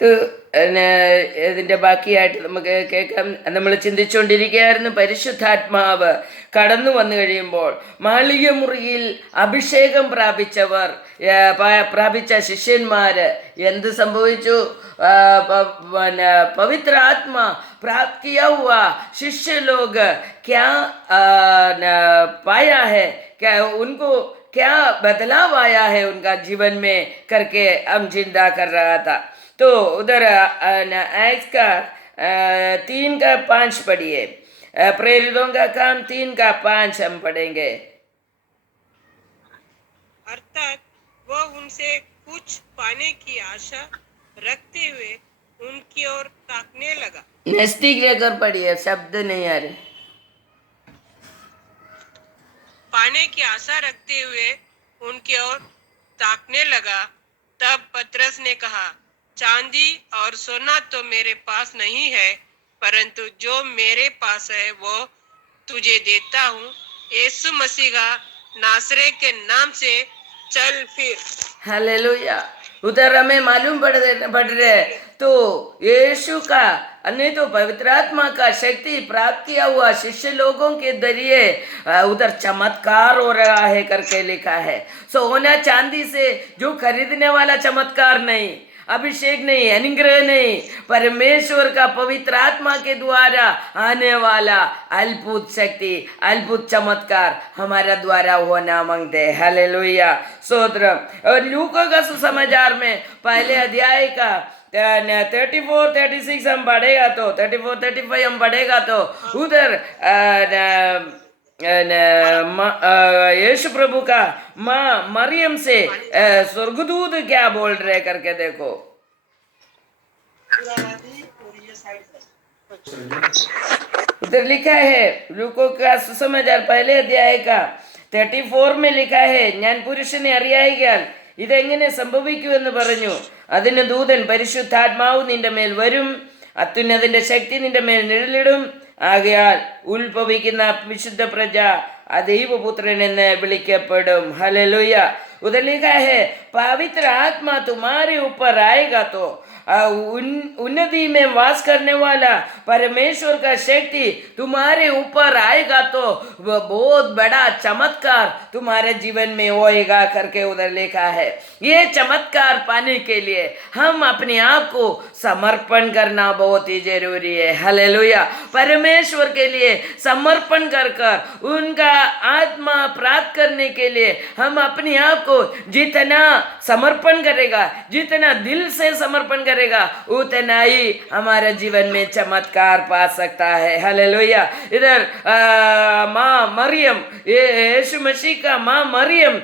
ഇതിൻ്റെ ബാക്കിയായിട്ട് നമുക്ക് കേൾക്കാം. നമ്മൾ ചിന്തിച്ചുകൊണ്ടിരിക്കുകയായിരുന്നു, പരിശുദ്ധാത്മാവ് കടന്നു വന്നു കഴിയുമ്പോൾ മാളിക മുറിയിൽ അഭിഷേകം പ്രാപിച്ച ശിഷ്യന്മാർ എന്ത് സംഭവിച്ചു? പിന്നെ പവിത്ര ആത്മാ प्राप्त किया हुआ शिष्य लोग क्या पाया है, क्या उनको क्या बदलाव आया है उनका जीवन में करके हम चिंता कर रहा था. तो उधर एक्स का 3:5 पढ़िए. प्रेरितों का काम 3:5 हम पढ़ेंगे. अर्थात वह उनसे कुछ पाने की आशा रखते हुए उनकी ओर ताकने लगा. नजदीक लेकर पढ़िए, शब्द नहीं आ रहे. पाने की आशा रखते हुए उनकी ओर ताकने लगा. तब पतरस ने कहा, चांदी और सोना तो मेरे पास नहीं है, परंतु जो मेरे पास है वो तुझे देता हूँ. यीशु मसीह का नासरे के नाम से चल फिर. हालेलुया. उधर हमें मालूम पड़ रहे तो यीशु का अन्य तो पवित्र आत्मा का शक्ति प्राप्त किया हुआ शिष्य लोगों के जरिए उधर चमत्कार हो रहा है करके लिखा है. सोना चांदी से जो खरीदने वाला चमत्कार नहीं, अभिषेक नहीं, अनुग्रह नहीं, परमेश्वर का पवित्र आत्मा के द्वारा आने वाला अद्भुत शक्ति, अद्भुत चमत्कार हमारा द्वारा होना मांगते. हालेलुया, स्तोत्र. और लूका का सुसमाचार में पहले अध्याय का 34-36 हम पढ़ेगा तो 34-35 हम पढ़ेगा तो उधर यीशु प्रभु का माँ मरियम से स्वर्गदूत क्या बोल रहे करके देखो. उधर लिखा है लूका का सुसमाचार पहले अध्याय का 34 में लिखा है, ഞാൻ പുരുഷനെ അറിയായികയാൽ ഇതെങ്ങനെ സംഭവിക്കുമെന്ന് പറഞ്ഞു. അതിന് ദൂതൻ, പരിശുദ്ധാത്മാവ് നിന്റെ മേൽ വരും, അത്യുന്നതിന്റെ ശക്തി നിന്റെ മേൽ നിഴലിടും, ആകയാൽ ഉത്ഭവിക്കുന്ന വിശുദ്ധ പ്രജ ദൈവപുത്രൻ എന്ന് വിളിക്കപ്പെടും. ഹല്ലേലൂയ. उधर लिखा है पवित्र आत्मा तुम्हारे ऊपर आएगा तो उन्नति में वास करने वाला परमेश्वर का शक्ति तुम्हारे ऊपर आएगा तो वह बहुत बड़ा चमत्कार तुम्हारे जीवन में होएगा करके उधर लिखा है. ये चमत्कार पाने के लिए हम अपने आप को समर्पण करना बहुत ही जरूरी है. हालेलुया. परमेश्वर के लिए समर्पण कर उनका आत्मा प्राप्त करने के लिए हम अपने आप को जितना समर्पण करेगा, जितना दिल से समर्पण करेगा, उतना ही हमारे जीवन में चमत्कार पा सकता है. हालेलुया. इधर माँ मरियम, यीशु मसीह का माँ मरियम,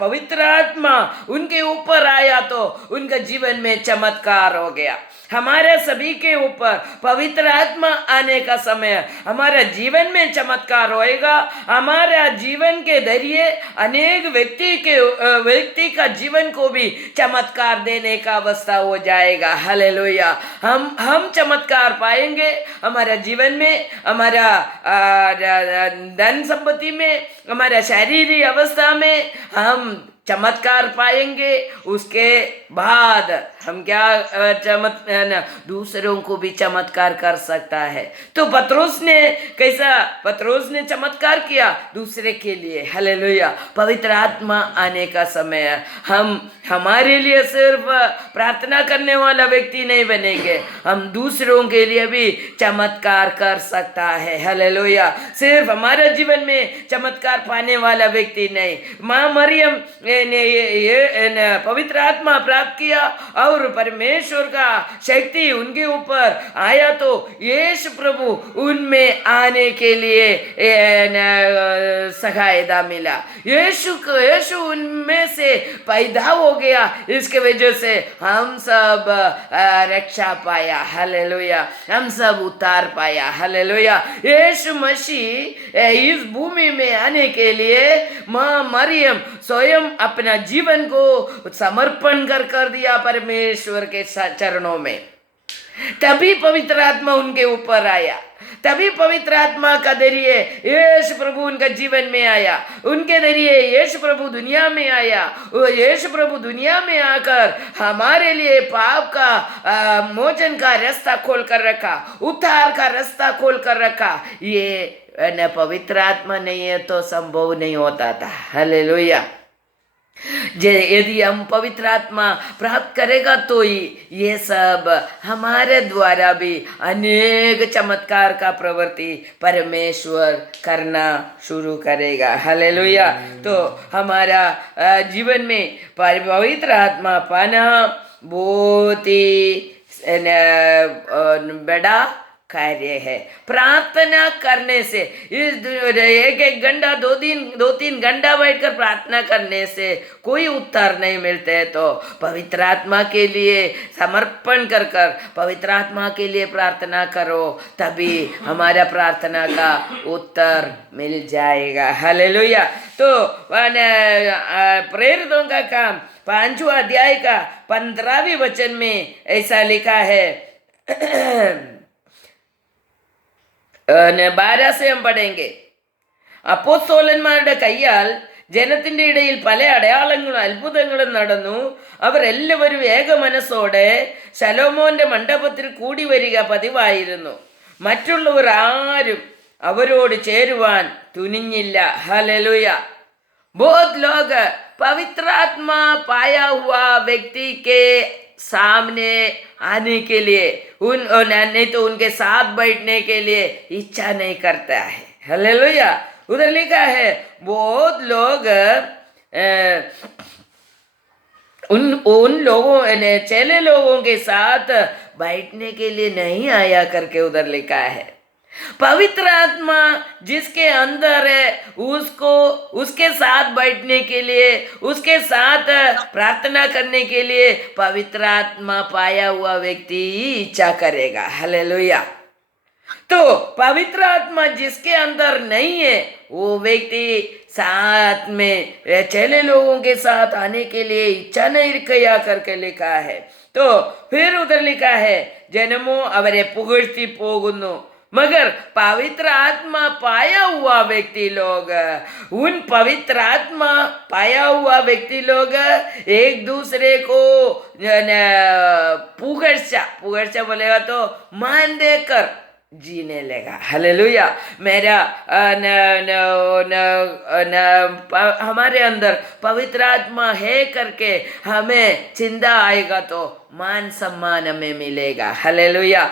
पवित्र आत्मा उनके ऊपर आया तो उनका जीवन में चमत्कार हो गया. हमारे सभी के ऊपर पवित्र आत्मा आने का समय हमारे जीवन में चमत्कार होएगा. हमारा जीवन के जरिए अनेक व्यक्ति का जीवन को भी चमत्कार देने का अवस्था हो जाएगा. हालेलुया. हम चमत्कार पाएंगे हमारे जीवन में, हमारा धन संपत्ति में, हमारा शारीरिक अवस्था में हम चमत्कार पाएंगे. उसके बाद हम क्या दूसरों को भी चमत्कार कर सकता है. तो पतरस ने चमत्कार किया दूसरे के लिए. हालेलुया. पवित्र आत्मा आने का समय हम हमारे लिए सिर्फ प्रार्थना करने वाला व्यक्ति नहीं बनेंगे, हम दूसरों के लिए भी चमत्कार कर सकता है. हालेलुया. सिर्फ हमारे जीवन में चमत्कार पाने वाला व्यक्ति नहीं. माँ मरियम ने पवित्र आत्मा प्राप्त किया और परमेश्वर का शक्ति उनके ऊपर आया तो यीशु प्रभु उनमें आने के लिए सहायता मिला. यीशु उनमें से पैदा हो गया. इसके वजह से हम सब रक्षा पाया. हालेलुया. हम सब उतार पाया. हालेलुया. यीशु मसीह इस भूमि में आने के लिए माँ मरियम स्वयं अपना जीवन को समर्पण कर दिया परमेश्वर के चरणों में. तभी पवित्र आत्मा उनके ऊपर आया, तभी पवित्र आत्मा का जरिए यीशु प्रभु उनका जीवन में आया, उनके जरिए यीशु प्रभु दुनिया में आया। वो यीशु प्रभु दुनिया में आकर हमारे लिए पाप का मोचन का रास्ता खोल कर रखा, उद्धार का रास्ता खोल कर रखा। ये न पवित्र आत्मा नहीं है तो संभव नहीं होता था। हालेलुया। यदि हम पवित्र आत्मा प्राप्त करेगा तो ही ये सब हमारे द्वारा भी अनेक चमत्कार का प्रवृत्ति परमेश्वर करना शुरू करेगा। हालेलुया। तो हमारा जीवन में पवित्र आत्मा पाना बहुत ही बड़ा कार्य है। प्रार्थना करने से इस एक घंटा 2-3 घंटा बैठकर प्रार्थना करने से कोई उत्तर नहीं मिलते है। तो पवित्र आत्मा के लिए समर्पण कर कर पवित्र आत्मा के लिए प्रार्थना करो, तभी हमारा प्रार्थना का उत्तर मिल जाएगा। हालेलुया। तो प्रेरितों का काम 5वां अध्याय का 15वें वचन में ऐसा लिखा है। 12 से हम पढ़ेंगे. അപ്പോസ്തലന്മാരുടെ കയ്യാൽ ജനത്തിന്റെ ഇടയിൽ പല അടയാളങ്ങളും അത്ഭുതങ്ങളും നടന്നു. അവരെല്ലാവരും ഏക മനസ്സോടെ ശലോമോന്റെ മണ്ഡപത്തിൽ കൂടി വരിക പതിവായിരുന്നു. മറ്റുള്ളവർ ആരും അവരോട് ചേരുവാൻ തുനിഞ്ഞില്ല. ഹല്ലേലൂയ. बहुत लोग पवित्र आत्मा पाया हुआ व्यक्ति के सामने आने के लिए नहीं तो उनके साथ बैठने के लिए इच्छा नहीं करता है. हालेलुया. उधर लिखा है बहुत लोग उन लोगों चेले लोगों के साथ बैठने के लिए नहीं आया करके उधर लिखा है. पवित्र आत्मा जिसके अंदर है उसको उसके साथ बैठने के लिए, उसके साथ प्रार्थना करने के लिए पवित्र आत्मा पाया हुआ व्यक्ति इच्छा करेगा. हालेलुया. तो पवित्र आत्मा जिसके अंदर नहीं है वो व्यक्ति साथ में चेले लोगों के साथ आने के लिए इच्छा नहीं किया करके लिखा है. तो फिर उधर लिखा है जनमो അവരെ പുകഴ്ത്തി പോകുന്നു. मगर पवित्र आत्मा पाया हुआ व्यक्ति लोग, उन पवित्र आत्मा पाया हुआ व्यक्ति लोग एक दूसरे को पुगर्चा बोलेगा तो मान देकर जीने लगा. हालेलुया. मेरा हमारे अंदर पवित्र आत्मा है करके हमें चिंता आएगा तो मान सम्मान हमें मिलेगा. हालेलुया.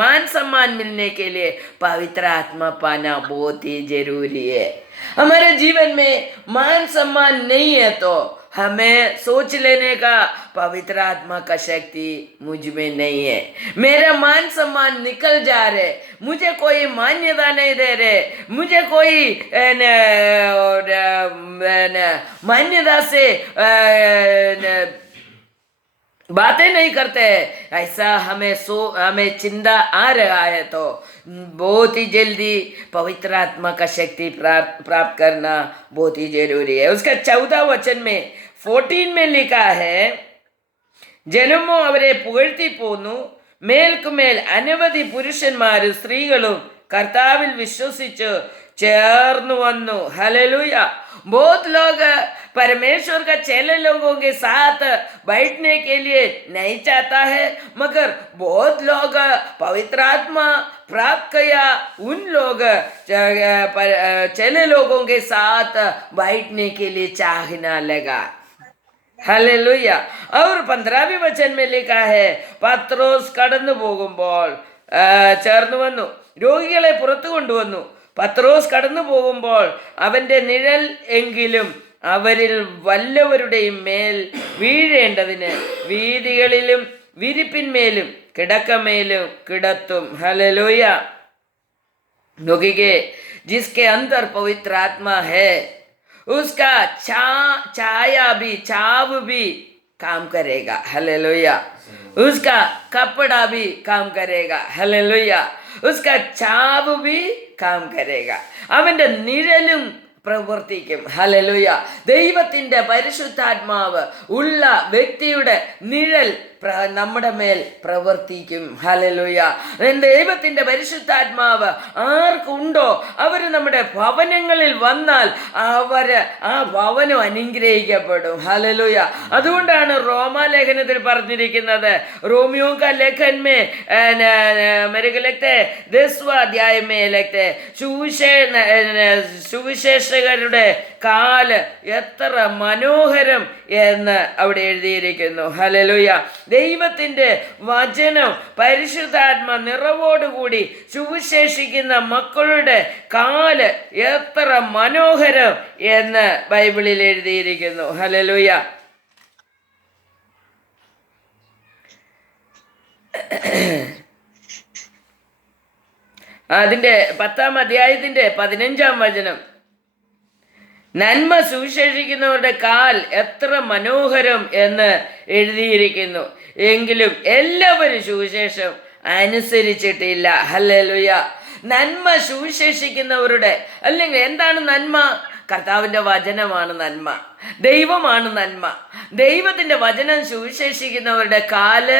मान सम्मान मिलने के लिए पवित्र आत्मा पाना बहुत ही जरूरी है. हमारे जीवन में मान सम्मान नहीं है तो हमें सोच लेने का पवित्र आत्मा का शक्ति मुझ में नहीं है. मेरा मान सम्मान निकल जा रहे, मुझे कोई मान्यता नहीं दे रहे, मुझे कोई मान्यता से बातें नहीं करते हैं. ऐसा हमें चिंता आ रहा है तो बहुत ही जल्दी पवित्र आत्मा का शक्ति प्राप्त करना बहुत ही जरूरी है. उसका 14 वचन में 14 में लिखा है ജനമോ അവരെ പുകഴ്ത്തി പോന്നു. മേൽക്കുമേൽ അനവധി പുരുഷന്മാരും സ്ത്രീകളും കർത്താവിൽ വിശ്വസിച്ച് ചേർന്നു വന്നു. हालेलुया. बहुत लोग परमेश्वर का चेले लोगों के साथ बैठने के लिए नहीं चाहता है, मगर बहुत लोग पवित्र आत्मा प्राप्त किया उन लोग चेले लोगों के साथ बैठने के लिए चाहना लगा. हालेलुया. और 15वें वचन में लिखा है പത്രോസ് കടന്നു പോകുമ്പോൾ ചേർന്നു വന്നു, രോഗികളെ പുറത്തു കൊണ്ടുവന്നു. പത്രോസ് കടന്നു പോകുമ്പോൾ അവന്റെ നിഴൽ എങ്കിലും അവരിൽ വല്ലവരുടെയും മേൽ വീഴേണ്ടതിന് വീതികളിലും വിരിപ്പിന്മേലും കിടക്കമേലും കിടത്തും. हालेलुया. നോക്കിക്കേ, जिसके अंदर पवित्र आत्मा है उसका छाव भी काम करेगा. हालेलुया. उसका कपड़ा भी काम करेगा. हालेलुया. उसका छाव भी काम करेगा. അവന്റെ നിഴലും പ്രവർത്തിക്കും. ഹല്ലേലൂയ. ദൈവത്തിൻ്റെ പരിശുദ്ധാത്മാവ് ഉള്ള വ്യക്തിയുടെ നിഴൽ നമ്മുടെ മേൽ പ്രവർത്തിക്കും. ഹല്ലേലൂയ. ദൈവത്തിൻ്റെ പരിശുദ്ധാത്മാവ് ആർക്കുണ്ടോ അവർ നമ്മുടെ ഭവനങ്ങളിൽ വന്നാൽ ആ ഭവനം അനുഗ്രഹിക്കപ്പെടും. ഹല്ലേലൂയ. അതുകൊണ്ടാണ് റോമാലേഖനത്തിൽ പറഞ്ഞിരിക്കുന്നത്, रोमियों का लेखन में मेरे को लगता है 10वां अध्याय में लगता है, സുവിശേഷകരുടെ കാല് എത്ര മനോഹരം എന്ന് അവിടെ എഴുതിയിരിക്കുന്നു. ഹല്ലേലൂയ. ദൈവത്തിൻ്റെ വചനം പരിശുദ്ധാത്മ നിറവോടുകൂടി സുവിശേഷിക്കുന്ന മക്കളുടെ കാല് എത്ര മനോഹരം എന്ന് ബൈബിളിൽ എഴുതിയിരിക്കുന്നു. ഹല്ലേലൂയ. അതിൻ്റെ 10-ാം അധ്യായത്തിൻ്റെ 15-ാം വചനം, നന്മ സുവിശേഷിക്കുന്നവരുടെ കാൽ എത്ര മനോഹരം എന്ന് എഴുതിയിരിക്കുന്നു, എങ്കിലും എല്ലാവരും സുവിശേഷം അനുസരിച്ചിട്ടില്ല. ഹല്ലേലൂയ. നന്മ സുവിശേഷിക്കുന്നവരുടെ, അല്ലെങ്കിൽ എന്താണ് നന്മ? കർത്താവിൻ്റെ വചനമാണ് നന്മ, ദൈവമാണ് നന്മ. ദൈവത്തിൻ്റെ വചനം സുവിശേഷിക്കുന്നവരുടെ കാല്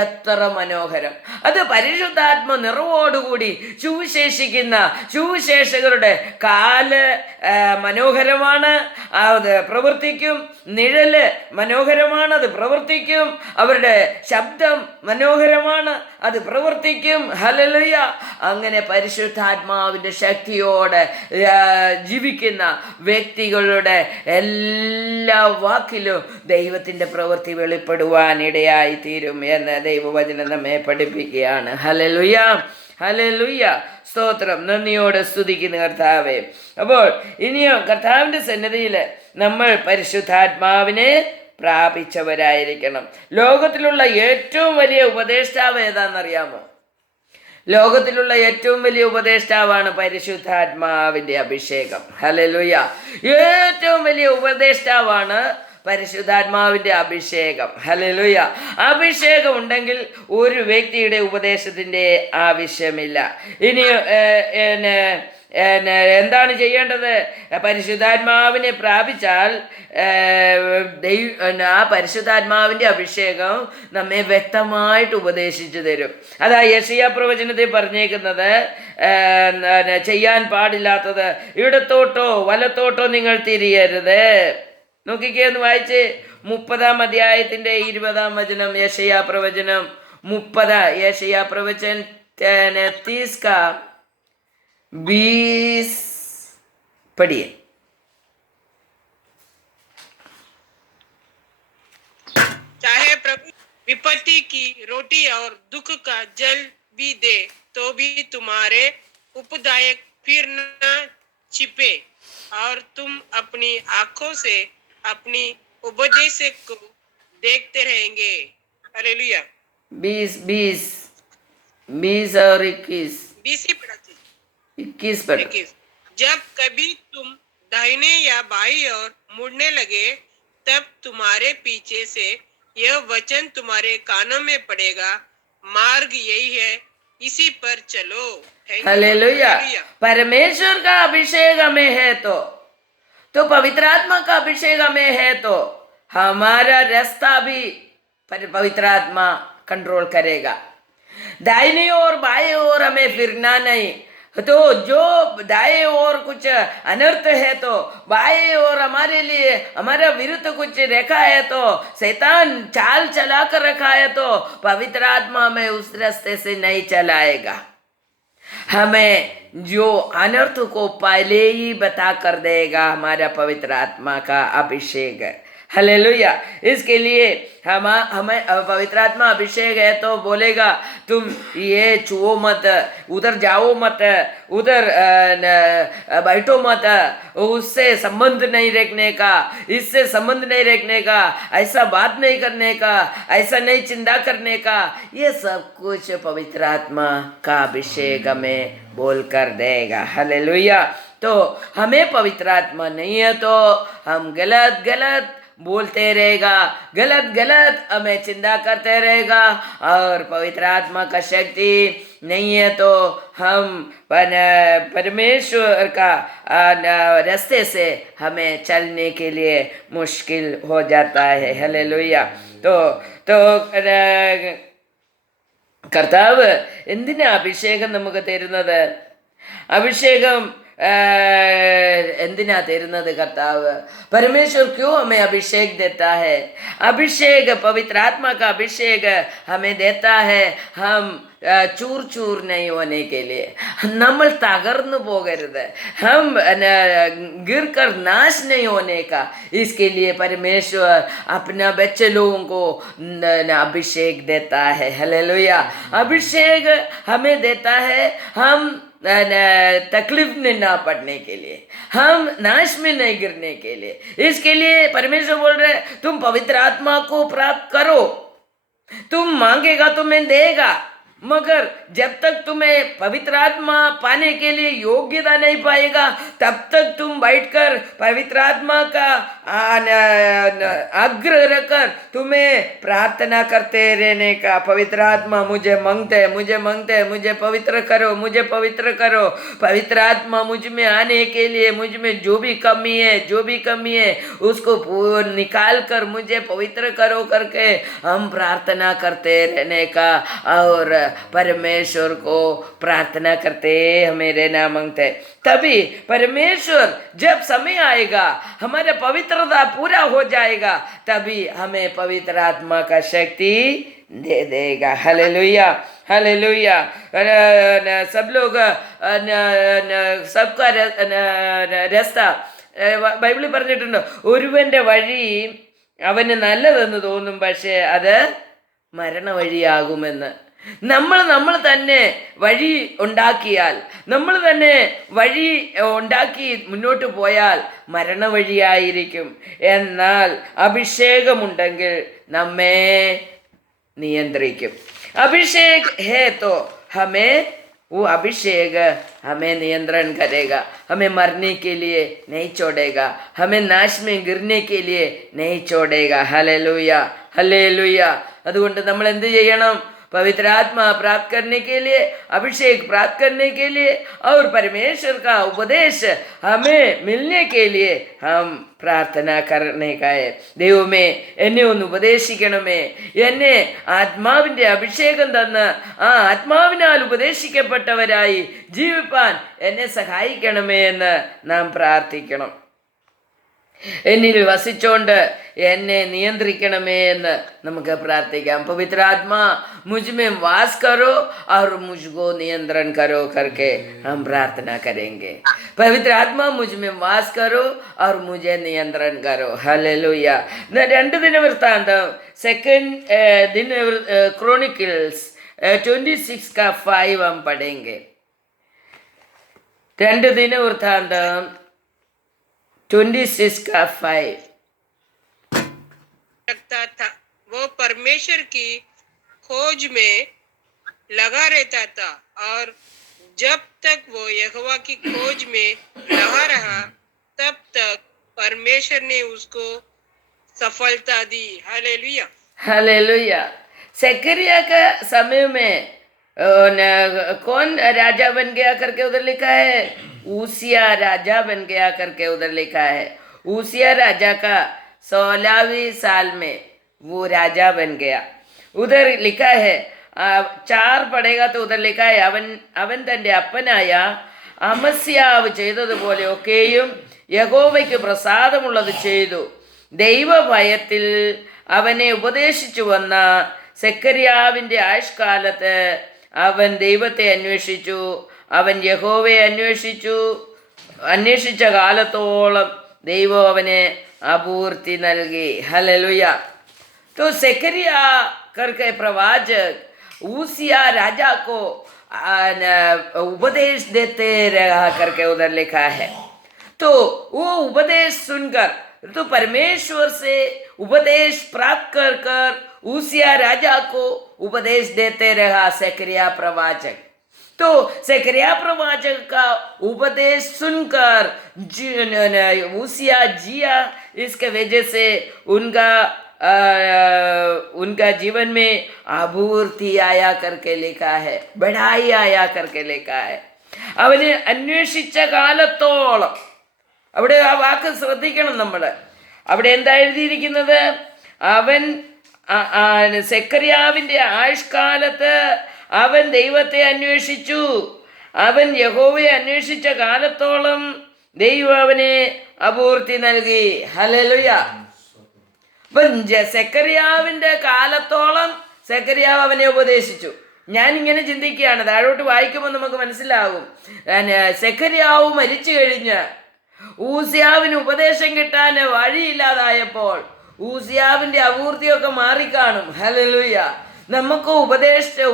എത്ര മനോഹരം. അത് പരിശുദ്ധാത്മ നിറവോടുകൂടി സുവിശേഷിക്കുന്ന സുവിശേഷകരുടെ കാല് മനോഹരമാണ്, അത് പ്രവർത്തിക്കും. നിഴല് മനോഹരമാണ്, അത് പ്രവർത്തിക്കും. അവരുടെ ശബ്ദം മനോഹരമാണ്, അത് പ്രവർത്തിക്കും. ഹല്ലേലൂയ. അങ്ങനെ പരിശുദ്ധാത്മാവിൻ്റെ ശക്തിയോടെ ജീവിക്കുന്ന വ്യക്തികളുടെ എല്ലാ വാക്കിലും ദൈവത്തിൻ്റെ പ്രവൃത്തി വെളിപ്പെടുവാനിടയായി തീരും എന്ന് ദൈവവചനം നമ്മെ പഠിപ്പിക്കുകയാണ്. ഹല്ലേലൂയ. ഹല്ലേലൂയ. സ്തോത്രം. നന്ദിയോടെ സ്തുതിക്കുന്ന കർത്താവേ. അപ്പോൾ ഇനിയും കർത്താവിൻ്റെ സന്നിധിയിൽ നമ്മൾ പരിശുദ്ധാത്മാവിനെ പ്രാപിച്ചവരായിരിക്കണം. ലോകത്തിലുള്ള ഏറ്റവും വലിയ ഉപദേഷ്ടാവ് ഏതാണെന്നറിയാമോ? ലോകത്തിലുള്ള ഏറ്റവും വലിയ ഉപദേഷ്ടാവാണ് പരിശുദ്ധാത്മാവിൻ്റെ അഭിഷേകം. ഹല്ലേലൂയ. ഏറ്റവും വലിയ ഉപദേഷ്ടാവാണ് പരിശുദ്ധാത്മാവിൻ്റെ അഭിഷേകം. ഹല്ലേലൂയ. അഭിഷേകം ഉണ്ടെങ്കിൽ ഒരു വ്യക്തിയുടെ ഉപദേശത്തിൻ്റെ ആവശ്യമില്ല. ഇനി എന്താണ് ചെയ്യേണ്ടത്? പരിശുദ്ധാത്മാവിനെ പ്രാപിച്ചാൽ ആ പരിശുദ്ധാത്മാവിൻ്റെ അഭിഷേകം നമ്മെ വ്യക്തമായിട്ട് ഉപദേശിച്ചു തരും. അതാ യെശയ്യാ പ്രവചനത്തിൽ പറഞ്ഞേക്കുന്നത്, ചെയ്യാൻ പാടില്ലാത്തത് ഇടത്തോട്ടോ വലത്തോട്ടോ നിങ്ങൾ തിരിയരുത്. നോക്കിക്കേ, ഒന്ന് വായിച്ച് 30-ാം അധ്യായത്തിൻ്റെ 20-ാം വചനം. യെശയ്യാ പ്രവചനം 30, യെശയ്യാ പ്രവചൻ 30:20 पढ़िए। चाहे प्रभु विपत्ति की रोटी और दुख का जल भी दे तो भी तुम्हारे उपदायक फिर न छिपे और तुम अपनी आंखों से अपनी उपदेश को देखते रहेंगे। हालेलुया। 20 और 21 20 ही पढ़ा थी। 21 पर। जब कभी तुम दाहिने या बाईं ओर मुड़ने लगे तब तुम्हारे पीछे से यह वचन तुम्हारे कानों में पड़ेगा, मार्ग यही है, इसी पर चलो। हालेलुया। परमेश्वर का अभिषेक हमें है तो पवित्र आत्मा का अभिषेक हमें है तो हमारा रास्ता भी पवित्र आत्मा कंट्रोल करेगा। दाहिनी ओर बाएं ओर हमें फिरना नहीं, तो जो दाएं ओर कुछ अनर्थ है तो बाएं ओर हमारे लिए हमारा विरुद्ध कुछ रखा है तो शैतान चाल चला कर रखा है तो पवित्र आत्मा में उस रास्ते से नहीं चलाएगा। हमें जो अनर्थ को पहले ही बता कर देगा हमारा पवित्र आत्मा का अभिषेक। हालेलुया। इसके लिए हमें पवित्र आत्मा अभिषेक है तो बोलेगा तुम ये छुओ मत, उधर जाओ मत, उधर बैठो मत, उससे संबंध नहीं रखने का, इससे संबंध नहीं रखने का, ऐसा बात नहीं करने का, ऐसा नहीं चिंता करने का, ये सब कुछ पवित्र आत्मा का अभिषेक हमें बोल कर देगा। हालेलुया। तो हमें पवित्र आत्मा नहीं है तो हम गलत बोलते रहेगा, गलत हमें चिंता करते रहेगा और पवित्र आत्मा का शक्ति नहीं है तो हम परमेश्वर का रास्ते से हमें चलने के लिए मुश्किल हो जाता है। हालेलुया। तो കർത്താവ് എന്തിനാ അഭിഷേകം നമുക്ക് തരുന്നത്? അഭിഷേകം എന്തിനാ തരുന്നത് കർത്താവ്? परमेश्वर क्यों हमें अभिषेक देता है? अभिषेक पवित्र आत्मा का अभिषेक हमें देता है हम चूर चूर नहीं होने के लिए, നമ്മൾ തകർന്നു പോകരുത്, हम गिर कर नाश नहीं होने का, इसके लिए परमेश्वर अपना बच्चे लोगों को अभिषेक देता है। हालेलुया। अभिषेक हमें देता है हम तकलीफ में ना पड़ने के लिए, हम नाश में नहीं गिरने के लिए। इसके लिए परमेश्वर बोल रहे तुम पवित्र आत्मा को प्राप्त करो, तुम मांगेगा तो मैं देगा, मगर जब तक तुम्हें पवित्र आत्मा पाने के लिए योग्यता नहीं पाएगा तब तक तुम बैठकर पवित्र आत्मा का आग्रह रखकर तुम्हें प्रार्थना करते रहने का। पवित्र आत्मा मुझे मांगते मुझे पवित्र करो, मुझे पवित्र करो। पवित्र आत्मा मुझ में आने के लिए मुझ में जो भी कमी है उसको निकाल कर मुझे पवित्र करो करके हम प्रार्थना करते रहने का और परमेश्वर को प्रार्थना करते हमें रहना मांगते। तभी परमेश्वर जब समय आएगा हमारा पवित्रता पूरा हो जाएगा तभी हमें पवित्र आत्मा का शक्ति दे देगा। हालेलुया। हालेलुया। सब लोग सबका रास्ता ബൈബിളിൽ പറഞ്ഞിട്ടുണ്ട്, ഒരുവന്റെ വഴി അവന് നല്ലതെന്ന് തോന്നും പക്ഷേ അത് മരണവഴിയാകുമെന്ന്. നമ്മൾ തന്നെ വഴി ഉണ്ടാക്കിയാൽ, നമ്മൾ തന്നെ വഴി ഉണ്ടാക്കി മുന്നോട്ട് പോയാൽ മരണവഴിയായിരിക്കും. എന്നാൽ അഭിഷേകമുണ്ടെങ്കിൽ നമ്മെ നിയന്ത്രിക്കും. അഭിഷേക് ഹേ തോ ഹമേ वो अभिषेक हमें नियंत्रण करेगा, हमें मरने के लिए नहीं छोड़ेगा, हमें नाश में गिरने के लिए नहीं छोड़ेगा। हालेलुया। हालेलुया। അതുകൊണ്ട് നമ്മൾ എന്ത് ചെയ്യണം? पवित्र आत्मा प्राप्त करने के लिए, अभिषेक प्राप्त करने के लिए और परमेश्वर का उपदेश हमें मिलने के लिए हम प्रार्थना करने का है। ദൈവമേ എന്നെ ഒന്ന് ഉപദേശിക്കണമേ, എന്നെ ആത്മാവിൻ്റെ അഭിഷേകം തന്ന് ആ ആത്മാവിനാൽ ഉപദേശിക്കപ്പെട്ടവരായി ജീവിപ്പാൻ എന്നെ സഹായിക്കണമേ എന്ന് നാം പ്രാർത്ഥിക്കണം. എന്നിൽ വസിച്ചോണ്ട് എന്നെ നിയന്ത്രിക്കണമേ എന്ന് നമുക്ക് പ്രാർത്ഥിക്കാം. पवित्र आत्मा मुझ में वास करो और मुझको नियंत्रण करो करके हम प्रार्थना करेंगे. पवित्र आत्मा मुझ में वास करो और मुझे नियंत्रण करो. हालेलुया. രണ്ട് ദിനവൃത്താന്തം सेकंड दिन क्रॉनिकल्स 26 का 5 हम पढ़ेंगे. രണ്ട് ദിനവൃത്താന്തം 26 का 5 लगता था। वो परमेश्वर की खोज में लगा रहता था और जब तक वो यहोवा की खोज में लगा रहा तब तक परमेश्वर ने उसको सफलता दी। हालेलुया। हालेलुया। जकरिया का समय में कौन राजा बन गया करके उधर लिखा है? ऊसिया राजा बन गया करके उधर लिखा है. ऊसिया राजा का 16वीं साल में वो राजा बन गया. उधर लिखा है 4 पढ़ेगा तो उधर लिखा है അവൻ തൻ്റെ അപ്പനായ അമസ്യാവ് ചെയ്തതുപോലെ ഒക്കെയും യഹോവയ്ക്ക് പ്രസാദമുള്ളത് ചെയ്തു. ദൈവഭയത്തിൽ അവനെ ഉപദേശിച്ചു വന്ന സെക്കരിയാവിൻ്റെ ആയുഷ്കാലത്ത് അവൻ ദൈവത്തെ അന്വേഷിച്ചു. അവൻ യഹോവയെ അന്വേഷിച്ച കാലത്തോളം ദൈവം അവന് അപൂർത്തി നൽകി. ഹല്ലേലൂയ. तो सेकरिया करके प्रवाचक ऊसिया राजा को उपदेश देते रहा करके उधर लिखा है. तो वो उपदेश सुनकर तो परमेश्वर से उपदेश प्राप्त कर कर ऊसिया राजा को उपदेश देते रहा सेकरिया प्रवाचक. तो सेकरिया प्रवाचक का उपदेश सुनकर ऊसिया जिया. इसके वजह से उनका उनका जीवन में अपूर्ति आया करके लिखा है, बढ़ाई आया करके लिखा है. അവന് അന്വേഷിച്ച കാലത്തോളം, അവിടെ ആ വാക്ക് ശ്രദ്ധിക്കണം നമ്മൾ. അവിടെ എന്താ എഴുതിയിരിക്കുന്നത്? അവൻ സെക്കറിയാവിൻ്റെ ആയുഷ്കാലത്ത് അവൻ ദൈവത്തെ അന്വേഷിച്ചു. അവൻ യഹോവയെ അന്വേഷിച്ച കാലത്തോളം ദൈവം അവനെ അപൂർത്തി നൽകി. ഹല്ലേലൂയ. അപ്പം സെക്കറിയാവിൻ്റെ കാലത്തോളം സെക്കറിയാവ് അവനെ ഉപദേശിച്ചു. ഞാനിങ്ങനെ ചിന്തിക്കുകയാണ്, താഴോട്ട് വായിക്കുമ്പോൾ നമുക്ക് മനസ്സിലാകും. സെക്കറിയാവ് മരിച്ചു കഴിഞ്ഞ് ഊസിയാവിന് ഉപദേശം കിട്ടാൻ വഴിയില്ലാതായപ്പോൾ ഊസിയാവിൻ്റെ അപൂർത്തിയൊക്കെ മാറിക്കാണും. ഹല്ലേലൂയ. നമുക്ക്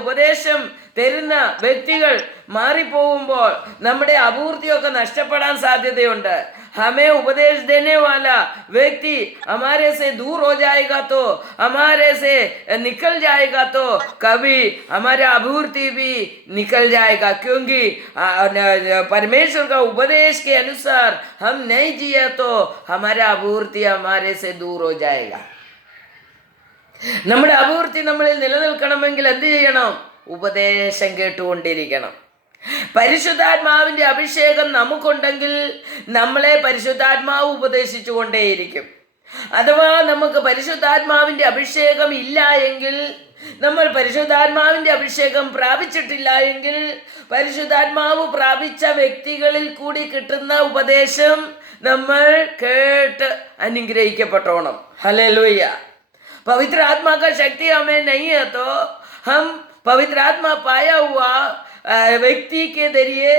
ഉപദേശം തരുന്ന വ്യക്തികൾ മാറിപ്പോകുമ്പോൾ നമ്മുടെ അപൂർത്തിയൊക്കെ നഷ്ടപ്പെടാൻ സാധ്യതയുണ്ട്. हमें उपदेश देने वाला व्यक्ति हमारे से दूर हो जाएगा तो, हमारे से निकल जाएगा तो कभी हमारा अपूर्ति भी निकल जाएगा. क्योंकि परमेश्वर का उपदेश के अनुसार हम नहीं जिए तो हमारा अपूर्ति हमारे से दूर हो जाएगा. നമ്മുടെ അപൂർത്തി നമ്മളിൽ നിലനിൽക്കണമെങ്കിൽ എന്ത് ചെയ്യണം? ഉപദേശം കേട്ടുകൊണ്ടിരിക്കണം. പരിശുദ്ധാത്മാവിൻ്റെ അഭിഷേകം നമുക്കുണ്ടെങ്കിൽ നമ്മളെ പരിശുദ്ധാത്മാവ് ഉപദേശിച്ചു കൊണ്ടേയിരിക്കും. അഥവാ നമുക്ക് പരിശുദ്ധാത്മാവിൻ്റെ അഭിഷേകം ഇല്ല എങ്കിൽ, നമ്മൾ പരിശുദ്ധാത്മാവിൻ്റെ അഭിഷേകം പ്രാപിച്ചിട്ടില്ല എങ്കിൽ, പരിശുദ്ധാത്മാവ് പ്രാപിച്ച വ്യക്തികളിൽ കൂടി കിട്ടുന്ന ഉപദേശം നമ്മൾ കേട്ട് അനുഗ്രഹിക്കപ്പെട്ടോണം. ഹല്ലേലൂയ. पवित्र आत्मा का शक्ति हमें नहीं है तो हम पवित्र आत्मा पाया हुआ व्यक्ति के जरिए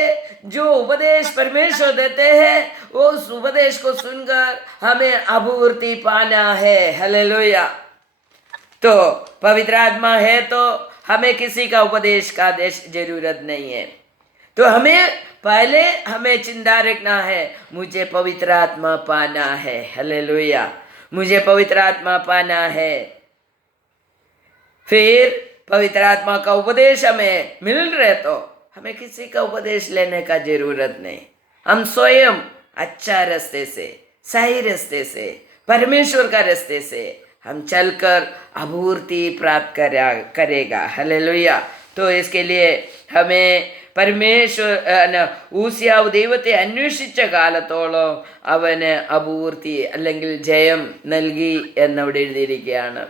जो उपदेश परमेश्वर देते हैं उस उपदेश को सुनकर हमें अपूर्ति पाना है. हालेलुया. तो पवित्र आत्मा है तो हमें किसी का उपदेश का जरूरत नहीं है. तो हमें चिंता रखना है, मुझे पवित्र आत्मा पाना है. हालेलुया. मुझे पवित्र आत्मा पाना है. फिर पवित्र आत्मा का उपदेश हमें मिल रहे तो हमें किसी का उपदेश लेने का जरूरत नहीं. हम स्वयं अच्छा रास्ते से, सही रास्ते से, परमेश्वर का रास्ते से हम चलकर अपूर्ति प्राप्त करेगा. हालेलुया. तो इसके लिए हमें ഊസിയാവ് ദൈവത്തെ അന്വേഷിച്ച കാലത്തോളം അവന് അപൂർത്തി അല്ലെങ്കിൽ ജയം നൽകി എന്നവിടെ എഴുതിയിരിക്കുകയാണ്.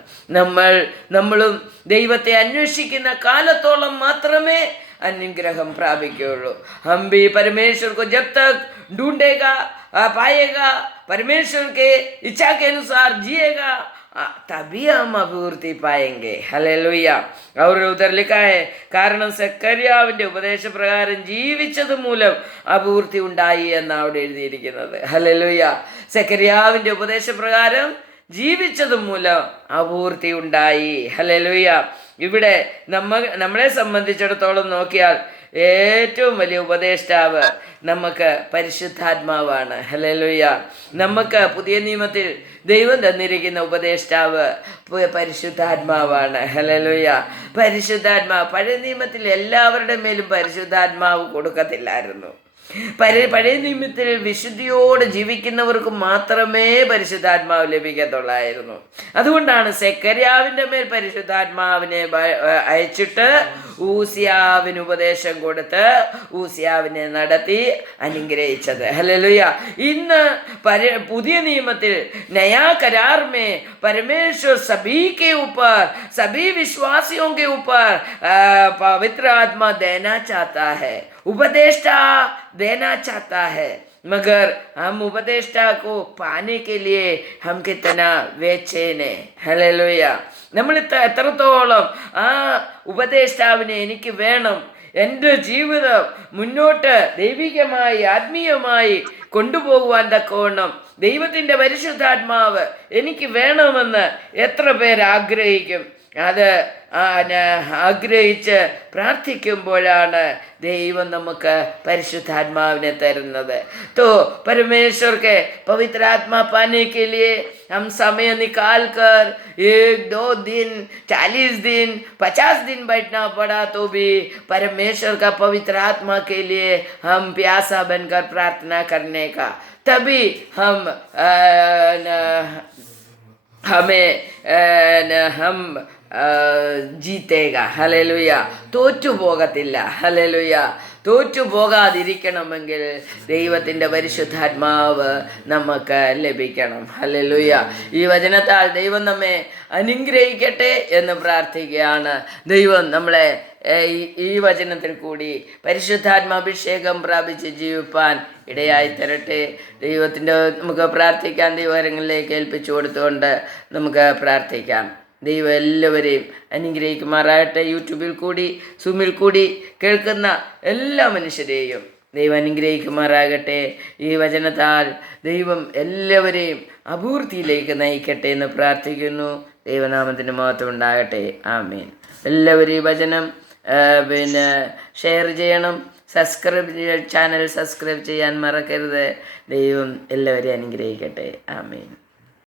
നമ്മളും ദൈവത്തെ അന്വേഷിക്കുന്ന കാലത്തോളം മാത്രമേ അനുഗ്രഹം പ്രാപിക്കുകയുള്ളൂ. हम भी परमेश्वर को जब तक ढूंढेगा पाएगा, परमेश्वर के इच्छा के अनुसार जिएगा, तभी हम अपूर्ति पाएंगे. ഹല്ലേലൂയ. और उधर लिखा है, കാരണം സെക്കറിയാവിൻ്റെ ഉപദേശപ്രകാരം ജീവിച്ചത് മൂലം അപൂർത്തി ഉണ്ടായി എന്നാണ് അവിടെ എഴുതിയിരിക്കുന്നത്. ഹല്ലേലൂയ. സെക്കറിയാവിൻ്റെ ഉപദേശപ്രകാരം ജീവിച്ചത് മൂലം അപൂർത്തി ഉണ്ടായി. ഹല്ലേലൂയ. ഇവിടെ നമ്മളെ സംബന്ധിച്ചിടത്തോളം നോക്കിയാൽ ഏറ്റവും വലിയ ഉപദേഷ്ടാവ് നമുക്ക് പരിശുദ്ധാത്മാവാണ്. ഹല്ലേലൂയ. നമുക്ക് പുതിയ നിയമത്തിൽ ദൈവം തന്നിരിക്കുന്ന ഉപദേഷ്ടാവ് പരിശുദ്ധാത്മാവാണ്. ഹല്ലേലൂയ. പരിശുദ്ധാത്മാവ് പഴയ നിയമത്തിൽ എല്ലാവരുടെ മേലും പരിശുദ്ധാത്മാവ് കൊടുക്കത്തില്ലായിരുന്നു. പഴയ നിയമത്തിൽ വിശുദ്ധിയോടെ ജീവിക്കുന്നവർക്ക് മാത്രമേ പരിശുദ്ധാത്മാവ് ലഭിക്കത്തുള്ളായിരുന്നു. അതുകൊണ്ടാണ് സെക്കറിയാവിൻ്റെ മേൽ പരിശുദ്ധാത്മാവിനെ അയച്ചിട്ട് ഊസിയാവിന് ഉപദേശം കൊടുത്ത് ഊസിയാവിനെ നടത്തി അനുഗ്രഹിച്ചത്. ഹല്ലേലൂയ. ഇന്ന് പുതിയ നിയമത്തിൽ नया करार में परमेश्वर सभी के ऊपर, सभी विश्वासियों के ऊपर पवित्र आत्मा देना चाहता है, उपदेष्टा देना चाहता है. मगर हम उपदेष्टा को पाने के लिए हम कितना बेचैन है. ഹല്ലേലൂയ. നമ്മൾ എത്രത്തോളം ആ ഉപദേഷ്ടാവിനെ എനിക്ക് വേണം, എൻ്റെ ജീവിതം മുന്നോട്ട് ദൈവികമായി ആത്മീയമായി കൊണ്ടുപോകുവാൻ തക്കവണ്ണം ദൈവത്തിൻ്റെ പരിശുദ്ധാത്മാവ് എനിക്ക് വേണമെന്ന് എത്ര പേര് ആഗ്രഹിക്കും. അത് ആഗ്രഹിച്ച് പ്രാർത്ഥിക്കുമ്പോഴാണ് ദൈവം നമുക്ക് പരിശുദ്ധാത്മാവിനെ തരുന്നത്. तो परमेश्वर के पवित्र आत्मा पाने के लिए हम समय निकाल कर 1-2 दिन 40 दिन 50 दिन बैठना पड़ा तो भी परमेश्वर का पवित्र आत्मा के लिए हम प्यासा बनकर प्रार्थना करने का, तभी हम हमें हम ജീത്തേക ഹല്ലേലൂയ. തോറ്റുപോകത്തില്ല. ഹല്ലേലൂയ. തോറ്റുപോകാതിരിക്കണമെങ്കിൽ ദൈവത്തിൻ്റെ പരിശുദ്ധാത്മാവ് നമുക്ക് ലഭിക്കണം. ഹല്ലേലൂയ. ഈ വചനത്താൽ ദൈവം നമ്മെ അനുഗ്രഹിക്കട്ടെ എന്ന് പ്രാർത്ഥിക്കുകയാണ്. ദൈവം നമ്മളെ ഈ വചനത്തിൽ കൂടി പരിശുദ്ധാത്മാഭിഷേകം പ്രാപിച്ച് ജീവിപ്പാൻ ഇടയായി തരട്ടെ. ദൈവത്തിൻ്റെ നമുക്ക് പ്രാർത്ഥിക്കാൻ ദൈവകരങ്ങളിലേക്ക് ഏൽപ്പിച്ചു കൊടുത്തുകൊണ്ട് നമുക്ക് പ്രാർത്ഥിക്കാം. ദൈവം എല്ലാവരെയും അനുഗ്രഹിക്കുമാറാകട്ടെ. യൂട്യൂബിൽ കൂടി സൂമിൽ കൂടി കേൾക്കുന്ന എല്ലാ മനുഷ്യരെയും ദൈവം അനുഗ്രഹിക്കുമാറാകട്ടെ. ഈ വചനത്താൽ ദൈവം എല്ലാവരെയും അപൂർത്തിയിലേക്ക് നയിക്കട്ടെ എന്ന് പ്രാർത്ഥിക്കുന്നു. ദൈവനാമത്തിൻ്റെ മഹത്വം ഉണ്ടാകട്ടെ. ആമേൻ. എല്ലാവരും ഈ വചനം ഷെയർ ചെയ്യണം. ചാനൽ സബ്സ്ക്രൈബ് ചെയ്യാൻ മറക്കരുത്. ദൈവം എല്ലാവരെയും അനുഗ്രഹിക്കട്ടെ. ആമേൻ.